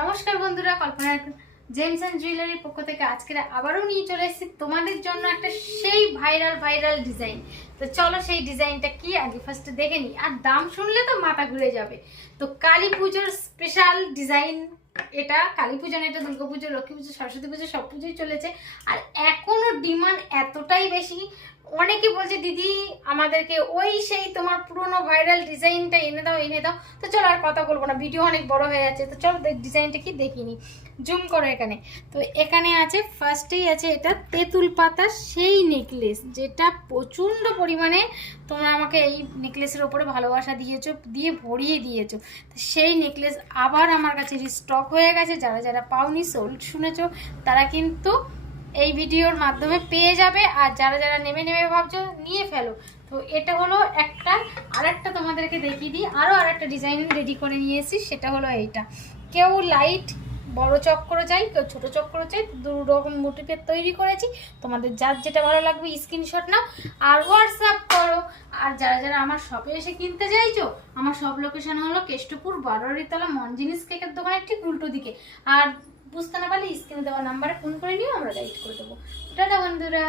নমস্কার বন্ধুরা, কল্পনা gems and জুয়েলারির পক্ষ থেকে আজকে আবারও নিয়ে চলে এসেছি তোমাদের জন্য একটা সেই ভাইরাল ডিজাইন। তো চলো সেই ডিজাইনটা কি আগে ফার্স্টে দেখে নিই, আর দাম শুনলে তো মাথা ঘুরে যাবে। তো কালী পুজোর স্পেশাল ডিজাইন এটা। কালী পুজো না, এটা দুর্গা পুজো, লক্ষ্মী পুজো, সরস্বতী পুজো সব পুজোই চলেছে, আর এখনো ডিমান্ড এতটাই বেশি। অনেকে বলছে দিদি আমাদেরকে ওই সেই তোমার পুরোনো ভাইরাল ডিজাইনটা এনে দাও। তো চলো আর কথা বলবো না, ভিডিও অনেক বড় হয়ে যাচ্ছে। তো চলো ডিজাইনটা কি দেখিনি, জুম করো এখানে। তো এখানে আছে, ফার্স্টেই আছে এটা তেঁতুল পাতার সেই নেকলেস, যেটা প্রচণ্ড পরিমাণে তোমরা আমাকে এই নেকলেসের ওপরে ভালোবাসা দিয়েছো, দিয়ে ভরিয়ে দিয়েছো। তো সেই নেকলেস আবার আমার কাছে রিস্টক হয়ে গেছে। যারা যারা পাওনি শুনেছো তারা কিন্তু এই ভিডিওর মাধ্যমে পেয়ে যাবে, আর যারা যারা নেবে ভাবছো নিয়ে ফেলো। তো এটা হলো একটা। আরেকটা তোমাদেরকে দেখিয়ে দিই, আর একটা ডিজাইন রেডি করে নিয়ে এসেছি, সেটা হলো এইটা। কেউ লাইট বড় চক্র চাই, কেউ ছোট চক্র চাই, দু রকম মোটিভের তৈরি করেছি। তোমাদের যার যেটা ভালো লাগবে স্ক্রিনশট নাও আর হোয়াটসঅ্যাপ করো। আর যারা যারা আমার শপে এসে কিনতে চাইছো, আমার শপ লোকেশন হলো কেষ্টপুর 12তলা মনজিনিস কেকের দোকানের ঠিক উল্টো দিকে। আর বুঝতে না পারলে স্ক্রিনে দেওয়া নাম্বারে ফোন করে নিও, আমরা গাইড করে দেবো। টাটা বন্ধুরা।